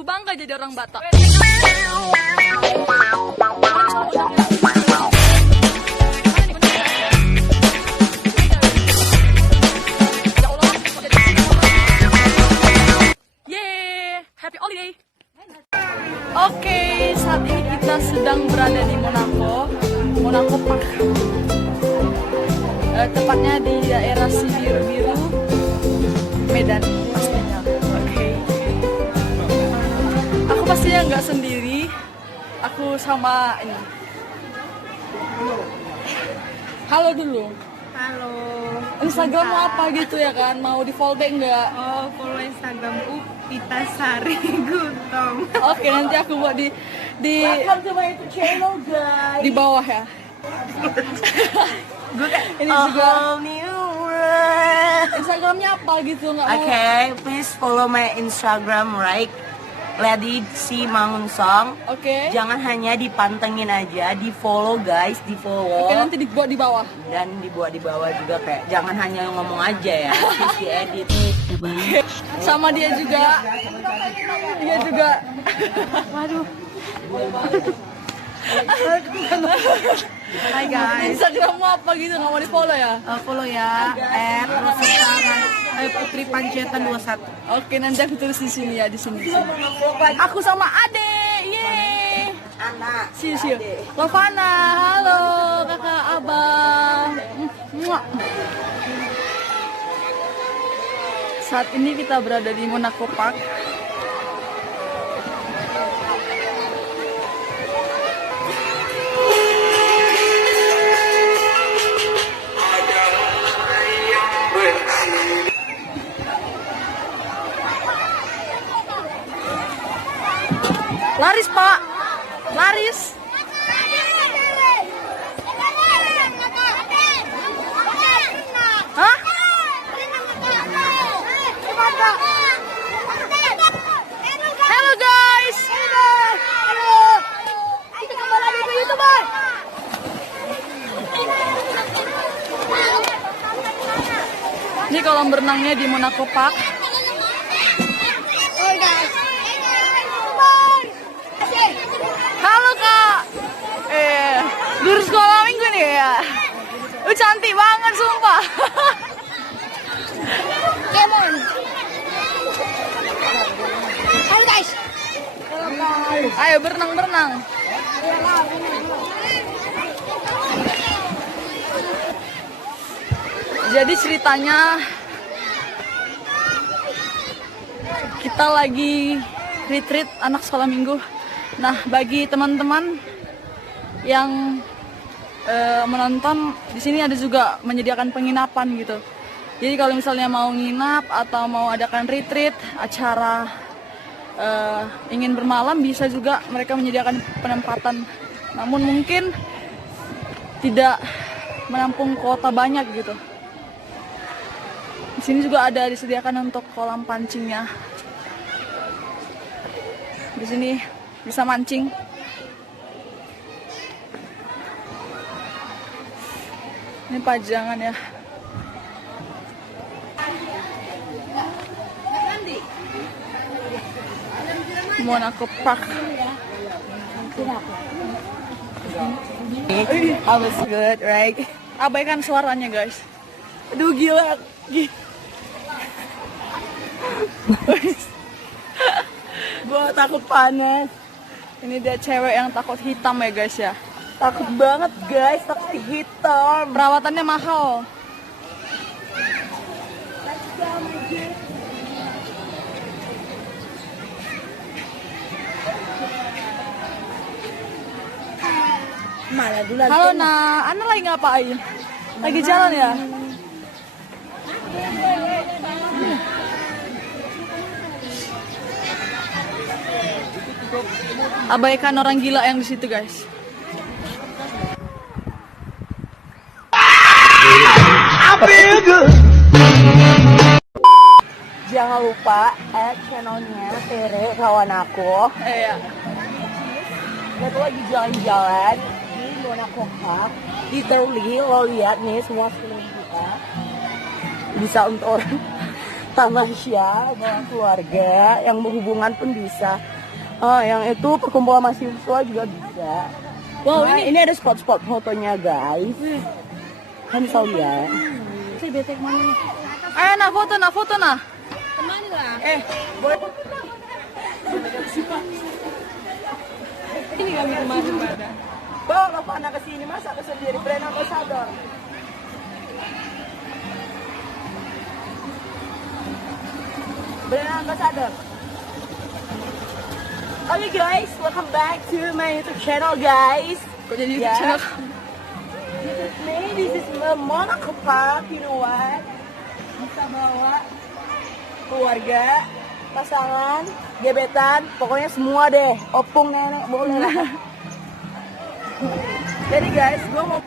Aku bangga jadi orang Batak. Yeay, happy holiday. Oke, saat ini kita sedang berada di Monaco Park. Tepatnya di daerah Sibiru, Medan pastinya. Oke. Aku pastinya nggak sendiri. Aku sama ini. Halo dulu. Halo. Instagrammu apa gitu ya kan? Mau di follow back nggak? Oh, follow Instagramku Pitasari Gutong. Oke, nanti aku buat di Welcome to my channel, guys. di bawah ya. Ini juga Instagramnya apa gitu nggak mau? Okay, please follow my Instagram, right? Lady Si Mangunsong. Oke. Jangan hanya dipantengin aja, di follow guys, di follow. Oke, nanti dibuat di bawah. Dan dibuat di bawah juga kayak jangan hanya ngomong aja ya, please di edit. Sama dia juga. Dia juga. Waduh. Hai guys. Instagrammu apa gitu nggak mau di follow ya? Follow ya, Putri Panjaitan 21. Oke, nanti aku tulis di sini ya, di sini. Aku sama Ade, yeay. Anak. See you. Lovana, halo kakak abang. Muah. Saat ini kita berada di Monaco Park. Laris pak, laris. Hah? Halo guys. Halo. Kita kembali lagi ke YouTube. Ini kolam berenangnya di Monaco Park. Halo kak. Lurus sekolah minggu nih ya. Cantik banget sumpah. Kemon. Halo guys. Ayo berenang. Jadi ceritanya kita lagi retreat anak sekolah minggu. Nah, bagi teman-teman yang menonton di sini ada juga menyediakan penginapan gitu. Jadi kalau misalnya mau nginap atau mau adakan retreat, acara ingin bermalam, bisa juga mereka menyediakan penempatan. Namun mungkin tidak menampung kuota banyak gitu. Di sini juga ada disediakan untuk kolam pancingnya. Di sini bisa mancing. Ini pajangan ya. Monaco Park. How was good, right? Abaikan suaranya guys. Aduh gila. Gua takut panas. Ini dia cewek yang takut hitam ya guys ya. Takut banget guys, takut hitam. Perawatannya mahal. Malah dulu. Halo nak, Ana lagi ngapain? Lagi jalan ya? Abaikan orang gila yang di situ guys. Jangan lupa add channelnya Tere kawan aku. Iya. Kita lagi jalan-jalan di Monaco Park. Literally lo lihat nih semua film kita bisa untuk orang tamasya bawa keluarga, yang berhubungan pun bisa. Oh, yang itu perkumpulan mahasiswa juga bisa. Wow, ini ada spot-spot fotonya guys. Kan bisa lihat. Saya bete kemana nih? Ayo nak foto nah. Kemana lah? Boleh. Ini kami kemarin pada. Bawa Fana ke sini, masa ke sendiri, brand ambassador. Brand ambassador. Okay guys, welcome back to my YouTube channel guys. Kok jadi Ya. channel? This is Monaco Park, you know what? Bisa bawa keluarga, pasangan, gebetan, pokoknya semua deh. Opung nenek boleh lah. Jadi guys, gue mau